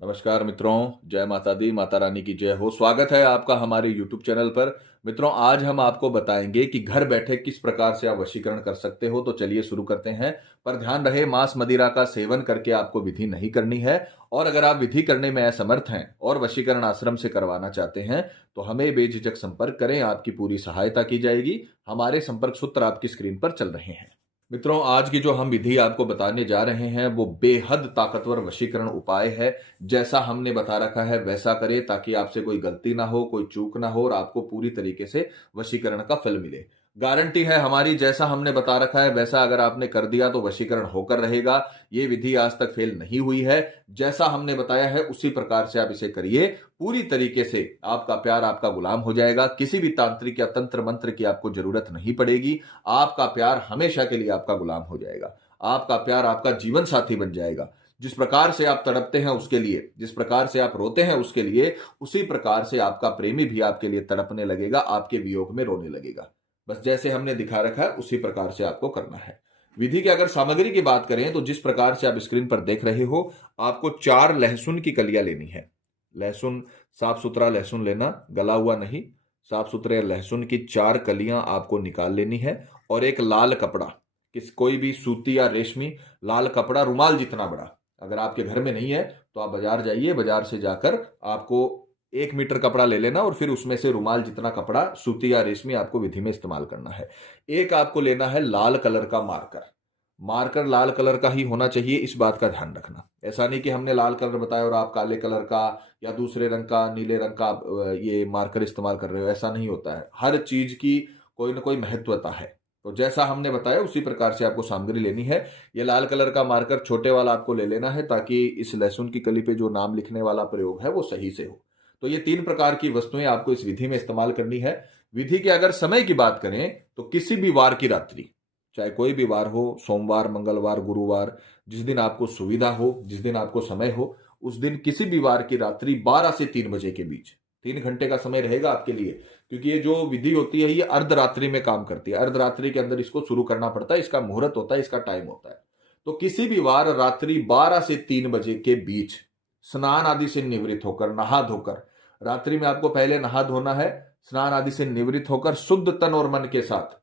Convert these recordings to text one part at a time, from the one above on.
नमस्कार मित्रों, जय माता दी, माता रानी की जय हो। स्वागत है आपका हमारे YouTube चैनल पर। मित्रों, आज हम आपको बताएंगे कि घर बैठे किस प्रकार से आप वशीकरण कर सकते हो। तो चलिए शुरू करते हैं। पर ध्यान रहे, मांस मदिरा का सेवन करके आपको विधि नहीं करनी है। और अगर आप विधि करने में असमर्थ हैं और वशीकरण आश्रम से करवाना चाहते हैं तो हमें बेझिझक संपर्क करें, आपकी पूरी सहायता की जाएगी। हमारे संपर्क सूत्र आपकी स्क्रीन पर चल रहे हैं। मित्रों, आज की जो हम विधि आपको बताने जा रहे हैं वो बेहद ताकतवर वशीकरण उपाय है। जैसा हमने बता रखा है वैसा करें ताकि आपसे कोई गलती ना हो, कोई चूक ना हो और आपको पूरी तरीके से वशीकरण का फल मिले। गारंटी है हमारी, जैसा हमने बता रखा है वैसा अगर आपने कर दिया तो वशीकरण होकर रहेगा। ये विधि आज तक फेल नहीं हुई है। जैसा हमने बताया है उसी प्रकार से आप इसे करिए। पूरी तरीके से आपका प्यार आपका गुलाम हो जाएगा। किसी भी तांत्रिक या तंत्र मंत्र की आपको जरूरत नहीं पड़ेगी। आपका प्यार हमेशा के लिए आपका गुलाम हो जाएगा। आपका प्यार आपका जीवन साथी बन जाएगा। जिस प्रकार से आप तड़पते हैं उसके लिए, जिस प्रकार से आप रोते हैं उसके लिए, उसी प्रकार से आपका प्रेमी भी आपके लिए तड़पने लगेगा, आपके वियोग में रोने लगेगा। बस जैसे हमने दिखा रखा है उसी प्रकार से आपको करना है। विधि की अगर सामग्री की बात करें तो जिस प्रकार से आप स्क्रीन पर देख रहे हो, आपको 4 लहसुन की कलियां लेनी है। लहसुन, साफ सुथरा लहसुन लेना, गला हुआ नहीं। साफ सुथरे लहसुन की 4 कलियां आपको निकाल लेनी है। और एक लाल कपड़ा, कोई भी सूती या रेशमी लाल कपड़ा, रुमाल जितना बड़ा, अगर आपके घर में नहीं है तो आप बाजार जाइए। बाजार से जाकर आपको 1 मीटर कपड़ा ले लेना और फिर उसमें से रुमाल जितना कपड़ा सूती या रेशमी आपको विधि में इस्तेमाल करना है। एक आपको लेना है लाल कलर का मार्कर। मार्कर लाल कलर का ही होना चाहिए, इस बात का ध्यान रखना। ऐसा नहीं कि हमने लाल कलर बताया और आप काले कलर का या दूसरे रंग का, नीले रंग का ये मार्कर इस्तेमाल कर रहे हो। ऐसा नहीं होता है। हर चीज की कोई ना कोई महत्वता है। तो जैसा हमने बताया उसी प्रकार से आपको सामग्री लेनी है। ये लाल कलर का मार्कर छोटे वाला आपको ले लेना है ताकि इस लहसुन की कली पे जो नाम लिखने वाला प्रयोग है वो सही से हो। तो ये 3 प्रकार की वस्तुएं आपको इस विधि में इस्तेमाल करनी है। विधि के अगर समय की बात करें तो किसी भी वार की रात्रि, चाहे कोई भी वार हो, सोमवार, मंगलवार, गुरुवार, जिस दिन आपको सुविधा हो, जिस दिन आपको समय हो, उस दिन किसी भी वार की रात्रि 12 से 3 बजे के बीच, 3 घंटे का समय रहेगा आपके लिए। क्योंकि ये जो विधि होती है ये अर्धरात्रि में काम करती है। अर्धरात्रि के अंदर इसको शुरू करना पड़ता है, इसका मुहूर्त होता है, इसका टाइम होता है। तो किसी भी वार रात्रि 12 से 3 बजे के बीच स्नान आदि से निवृत्त होकर, नहा धोकर, रात्रि में आपको पहले नहा धोना है। स्नान आदि से निवृत्त होकर शुद्ध तन और मन के साथ,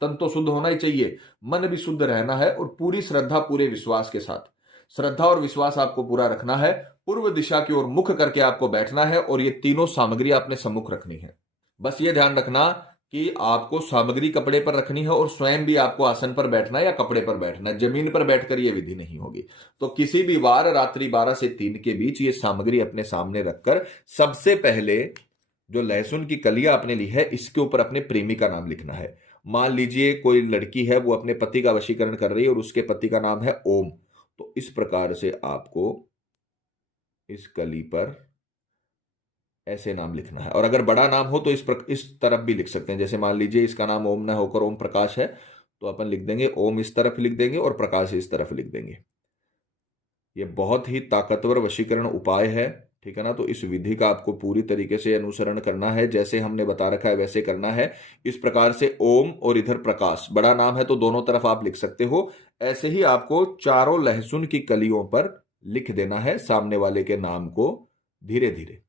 तन तो शुद्ध होना ही चाहिए, मन भी शुद्ध रहना है और पूरी श्रद्धा, पूरे विश्वास के साथ, श्रद्धा और विश्वास आपको पूरा रखना है। पूर्व दिशा की ओर मुख करके आपको बैठना है और ये तीनों सामग्री अपने सम्मुख रखनी है। बस ये ध्यान रखना कि आपको सामग्री कपड़े पर रखनी है और स्वयं भी आपको आसन पर बैठना है या कपड़े पर बैठना है। जमीन पर बैठकर यह विधि नहीं होगी। तो किसी भी वार रात्रि 12 से 3 के बीच ये सामग्री अपने सामने रखकर सबसे पहले जो लहसुन की कलियां आपने ली है इसके ऊपर अपने प्रेमी का नाम लिखना है। मान लीजिए कोई लड़की है, वो अपने पति का वशीकरण कर रही है और उसके पति का नाम है ओम। तो इस प्रकार से आपको इस कली पर ऐसे नाम लिखना है। और अगर बड़ा नाम हो तो इस तरफ भी लिख सकते हैं। जैसे मान लीजिए इसका नाम ओम ना होकर ओम प्रकाश है तो अपन लिख देंगे ओम इस तरफ लिख देंगे और प्रकाश इस तरफ लिख देंगे। ये बहुत ही ताकतवर वशीकरण उपाय है, ठीक है ना। तो इस विधि का आपको पूरी तरीके से अनुसरण करना है, जैसे हमने बता रखा है वैसे करना है। इस प्रकार से ओम और इधर प्रकाश, बड़ा नाम है तो दोनों तरफ आप लिख सकते हो। ऐसे ही आपको चारों लहसुन की कलियों पर लिख देना है सामने वाले के नाम को, धीरे धीरे।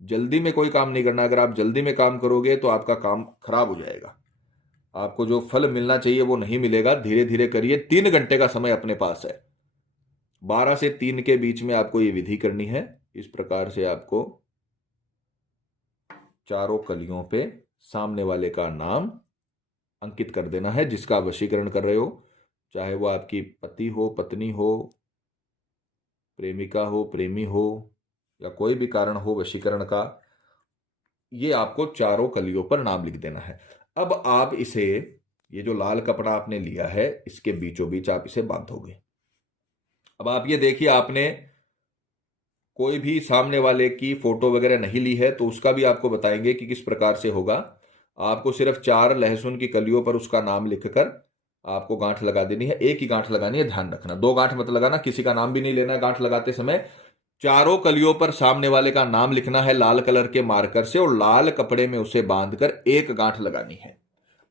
जल्दी में कोई काम नहीं करना। अगर आप जल्दी में काम करोगे तो आपका काम खराब हो जाएगा। आपको जो फल मिलना चाहिए वो नहीं मिलेगा। धीरे धीरे करिए। 3 घंटे का समय अपने पास है। 12 से 3 के बीच में आपको ये विधि करनी है। इस प्रकार से आपको चारों कलियों पे सामने वाले का नाम अंकित कर देना है जिसका आप वशीकरण कर रहे हो। चाहे वो आपकी पति हो, पत्नी हो, प्रेमिका हो, प्रेमी हो, या कोई भी कारण हो वशीकरण का, ये आपको चारों कलियों पर नाम लिख देना है। अब आप इसे, ये जो लाल कपड़ा आपने लिया है इसके बीचों बीच आप इसे बांधोगे। अब आप ये देखिए, आपने कोई भी सामने वाले की फोटो वगैरह नहीं ली है तो उसका भी आपको बताएंगे कि किस प्रकार से होगा। आपको सिर्फ 4 लहसुन की कलियों पर उसका नाम लिखकर आपको गांठ लगा देनी है। एक ही गांठ लगानी है, ध्यान रखना। 2 गांठ मत लगाना, किसी का नाम भी नहीं लेना है गांठ लगाते समय। चारों कलियों पर सामने वाले का नाम लिखना है लाल कलर के मार्कर से और लाल कपड़े में उसे बांधकर एक गांठ लगानी है।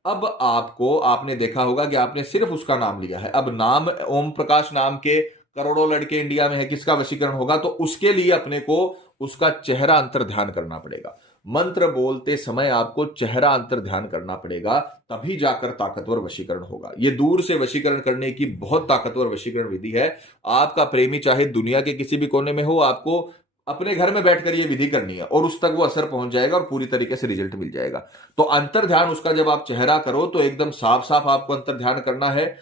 अब आपको, आपने देखा होगा कि आपने सिर्फ उसका नाम लिया है। अब नाम ओम प्रकाश नाम के करोड़ों लड़के इंडिया में है, किसका वशीकरण होगा? तो उसके लिए अपने को उसका चेहरा अंतर ध्यान करना पड़ेगा। मंत्र बोलते समय आपको चेहरा अंतर ध्यान करना पड़ेगा, तभी जाकर ताकतवर वशीकरण होगा। यह दूर से वशीकरण करने की बहुत ताकतवर वशीकरण विधि है। आपका प्रेमी चाहे दुनिया के किसी भी कोने में हो, आपको अपने घर में बैठकर यह विधि करनी है और उस तक वो असर पहुंच जाएगा और पूरी तरीके से रिजल्ट मिल जाएगा। तो अंतर ध्यान उसका जब आप चेहरा करो तो एकदम साफ साफ आपको अंतर ध्यान करना है,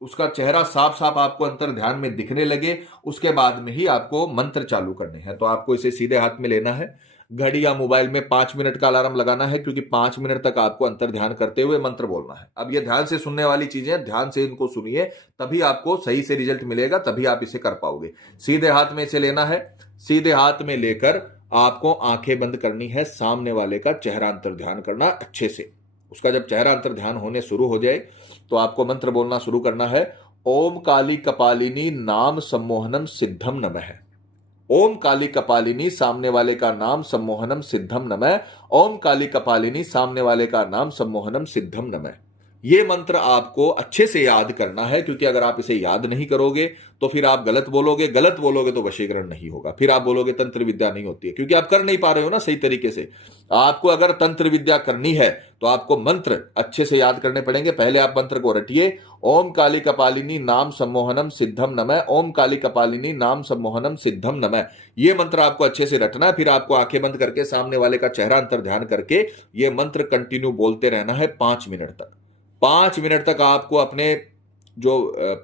उसका चेहरा साफ साफ आपको अंतर ध्यान में दिखने लगे, उसके बाद में ही आपको मंत्र चालू करने हैं। तो आपको इसे सीधे हाथ में लेना है, घड़ी या मोबाइल में 5 मिनट का अलार्म लगाना है, क्योंकि 5 मिनट तक आपको अंतर ध्यान करते हुए मंत्र बोलना है। अब ये ध्यान से सुनने वाली चीजें, ध्यान से इनको सुनिए, तभी आपको सही से रिजल्ट मिलेगा, तभी आप इसे कर पाओगे। सीधे हाथ में इसे लेना है, सीधे हाथ में लेकर आपको आंखें बंद करनी है, सामने वाले का चेहरा अंतर ध्यान करना अच्छे से। उसका जब चेहरा अंतर ध्यान होने शुरू हो जाए तो आपको मंत्र बोलना शुरू करना है, ओम काली कपालिनी नाम सम्मोहनम सिद्धम नमः। ओम काली कपालिनी, सामने वाले का नाम, सम्मोहनम सिद्धम नमः। ओम काली कपालिनी, सामने वाले का नाम, सम्मोहनम सिद्धम नमः। ये मंत्र आपको अच्छे से याद करना है, क्योंकि अगर आप इसे याद नहीं करोगे तो फिर आप गलत बोलोगे तो वशीकरण नहीं होगा। फिर आप बोलोगे तंत्र विद्या नहीं होती है, क्योंकि आप कर नहीं पा रहे हो ना सही तरीके से। आपको अगर तंत्र विद्या करनी है तो आपको मंत्र अच्छे से याद करने पड़ेंगे। पहले आप मंत्र को रटिए, ओम काली कपालिनी नाम सम्मोहनम सिद्धम नमः। ओम काली कपालिनी नाम सम्मोहनम सिद्धम नमः। ये मंत्र आपको अच्छे से रटना है। फिर आपको आंखें बंद करके सामने वाले का चेहरा अंतर ध्यान करके ये मंत्र कंटिन्यू बोलते रहना है 5 मिनट तक। 5 मिनट तक आपको अपने जो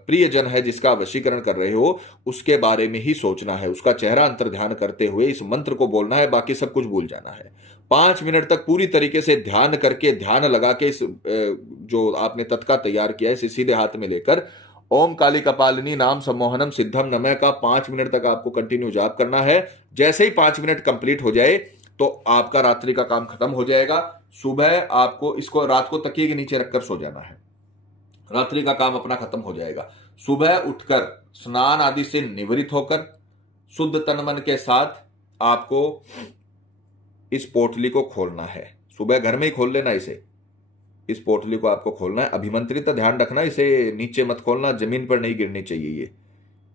प्रियजन है जिसका वशीकरण कर रहे हो उसके बारे में ही सोचना है, उसका चेहरा अंतर ध्यान करते हुए इस मंत्र को बोलना है, बाकी सब कुछ भूल जाना है। 5 मिनट तक पूरी तरीके से ध्यान करके, ध्यान लगा के, इस जो आपने तत्का तैयार किया है इसे सीधे हाथ में लेकर ओम काली कपालिनी नाम सम्मोहनम सिद्धम नमः का 5 मिनट तक आपको कंटिन्यू जाप करना है। जैसे ही 5 मिनट कंप्लीट हो जाए तो आपका रात्रि का काम खत्म हो जाएगा। सुबह आपको इसको रात को तकिए के नीचे रखकर सो जाना है, रात्रि का काम अपना खत्म हो जाएगा। सुबह उठकर स्नान आदि से निवृत्त होकर शुद्ध तन मन के साथ आपको इस पोटली को खोलना है। सुबह घर में ही खोल लेना इसे, इस पोटली को आपको खोलना है। अभिमंत्रित ध्यान रखना, इसे नीचे मत खोलना, जमीन पर नहीं गिरनी चाहिए।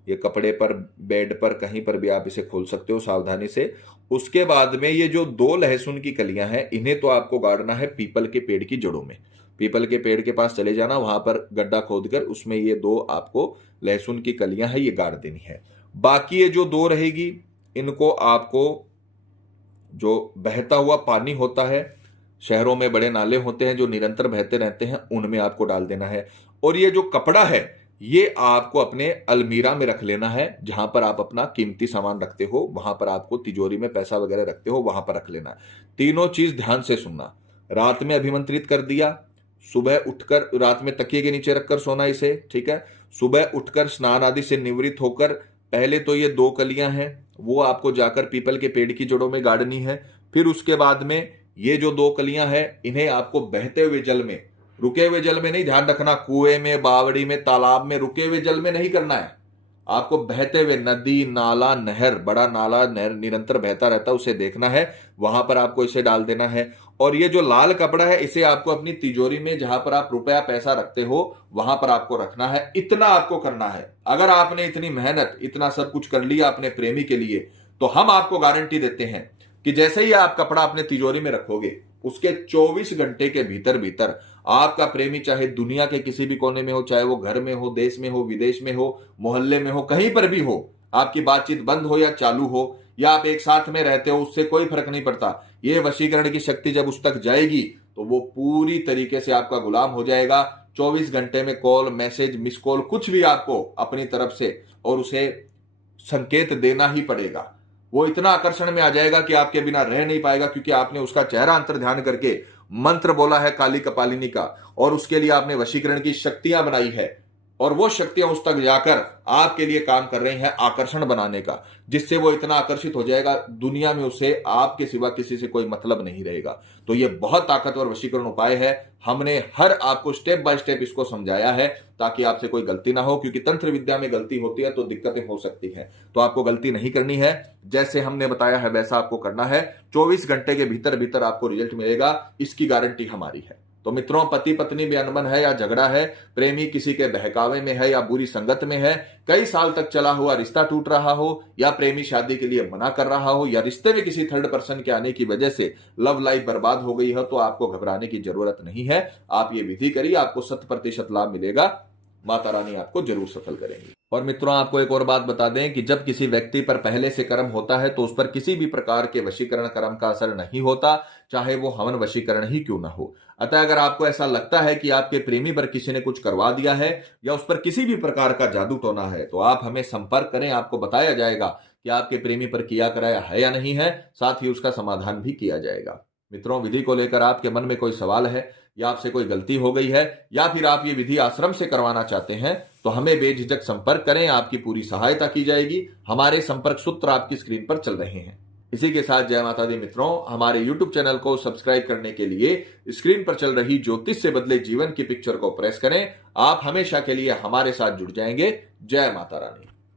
ये कपड़े पर, बेड पर, कहीं पर भी आप इसे खोल सकते हो सावधानी से। उसके बाद में ये जो 2 लहसुन की कलियां हैं इन्हें तो आपको गाड़ना है पीपल के पेड़ की जड़ों में। पीपल के पेड़ के पास चले जाना, वहां पर गड्ढा खोदकर उसमें ये 2 आपको लहसुन की कलियां हैं ये गाड़ देनी है। बाकी ये जो 2 रहेगी इनको आपको, जो बहता हुआ पानी होता है, शहरों में बड़े नाले होते हैं जो निरंतर बहते रहते हैं, उनमें आपको डाल देना है। और ये जो कपड़ा है ये आपको अपने अलमीरा में रख लेना है, जहां पर आप अपना कीमती सामान रखते हो, वहां पर आपको तिजोरी में पैसा वगैरह रखते हो वहां पर रख लेना है। तीनों चीज ध्यान से सुनना। रात में अभिमंत्रित कर दिया, सुबह उठकर रात में तकिए के नीचे रखकर सोना इसे, ठीक है। सुबह उठकर स्नान आदि से निवृत्त होकर पहले तो ये 2 कलियां हैं वो आपको जाकर पीपल के पेड़ की जड़ों में गाड़नी है। फिर उसके बाद में ये जो 2 कलियां हैं इन्हें आपको बहते हुए जल में, रुके हुए जल में नहीं, ध्यान रखना, कुएं में, बावड़ी में, तालाब में, रुके हुए जल में नहीं करना है। आपको बहते हुए, नदी, नाला, नहर, बड़ा नाला, नहर निरंतर बहता रहता है उसे देखना है, वहां पर आपको इसे डाल देना है। और ये जो लाल कपड़ा है इसे आपको अपनी तिजोरी में, जहां पर आप रुपया पैसा रखते हो वहां पर आपको रखना है। इतना आपको करना है। अगर आपने इतनी मेहनत, इतना सब कुछ कर लिया अपने प्रेमी के लिए, तो हम आपको गारंटी देते हैं कि जैसे ही आप कपड़ा अपने तिजोरी में रखोगे उसके 24 घंटे के भीतर भीतर आपका प्रेमी चाहे दुनिया के किसी भी कोने में हो, चाहे वो घर में हो, देश में हो, विदेश में हो, मोहल्ले में हो, कहीं पर भी हो, आपकी बातचीत बंद हो या चालू हो, या आप एक साथ में रहते हो, उससे कोई फर्क नहीं पड़ता। ये वशीकरण की शक्ति जब उस तक जाएगी तो वो पूरी तरीके से आपका गुलाम हो जाएगा। 24 घंटे में कॉल, मैसेज, मिस कॉल, कुछ भी आपको अपनी तरफ से और उसे संकेत देना ही पड़ेगा। वो इतना आकर्षण में आ जाएगा कि आपके बिना रह नहीं पाएगा, क्योंकि आपने उसका चेहरा अंतर ध्यान करके मंत्र बोला है काली कपालिनी का, और उसके लिए आपने वशीकरण की शक्तियां बनाई है, और वो शक्तियां उस तक जाकर आपके लिए काम कर रही हैं आकर्षण बनाने का, जिससे वो इतना आकर्षित हो जाएगा दुनिया में उसे आपके सिवा किसी से कोई मतलब नहीं रहेगा। तो ये बहुत ताकतवर वशीकरण उपाय है। हमने हर आपको स्टेप बाय स्टेप इसको समझाया है ताकि आपसे कोई गलती ना हो, क्योंकि तंत्र विद्या में गलती होती है तो दिक्कतें हो सकती हैं। तो आपको गलती नहीं करनी है, जैसे हमने बताया है वैसा आपको करना है। 24 घंटे के भीतर भीतर आपको रिजल्ट मिलेगा, इसकी गारंटी हमारी है। तो मित्रों, पति पत्नी में अनबन है या झगड़ा है, प्रेमी किसी के बहकावे में है या बुरी संगत में है, कई साल तक चला हुआ रिश्ता टूट रहा हो, या प्रेमी शादी के लिए मना कर रहा हो, या रिश्ते में किसी थर्ड पर्सन के आने की वजह से लव लाइफ बर्बाद हो गई हो, तो आपको घबराने की जरूरत नहीं है। आप ये विधि करिए, आपको 100% लाभ मिलेगा। माता रानी आपको जरूर सफल करेंगी। और मित्रों, आपको एक और बात बता दें कि जब किसी व्यक्ति पर पहले से कर्म होता है तो उस पर किसी भी प्रकार के वशीकरण कर्म का असर नहीं होता, चाहे वो हवन वशीकरण ही क्यों ना हो। अतः अगर आपको ऐसा लगता है कि आपके प्रेमी पर किसी ने कुछ करवा दिया है या उस पर किसी भी प्रकार का जादू टोना है, तो आप हमें संपर्क करें। आपको बताया जाएगा कि आपके प्रेमी पर किया कराया है या नहीं है, साथ ही उसका समाधान भी किया जाएगा। मित्रों, विधि को लेकर आपके मन में कोई सवाल है या आपसे कोई गलती हो गई है या फिर आप ये विधि आश्रम से करवाना चाहते हैं, तो हमें बेझिझक संपर्क करें। आपकी पूरी सहायता की जाएगी। हमारे संपर्क सूत्र आपकी स्क्रीन पर चल रहे हैं। इसी के साथ जय माता दी मित्रों, हमारे YouTube चैनल को सब्सक्राइब करने के लिए स्क्रीन पर चल रही ज्योतिष से बदले जीवन की पिक्चर को प्रेस करें। आप हमेशा के लिए हमारे साथ जुड़ जाएंगे। जय माता रानी।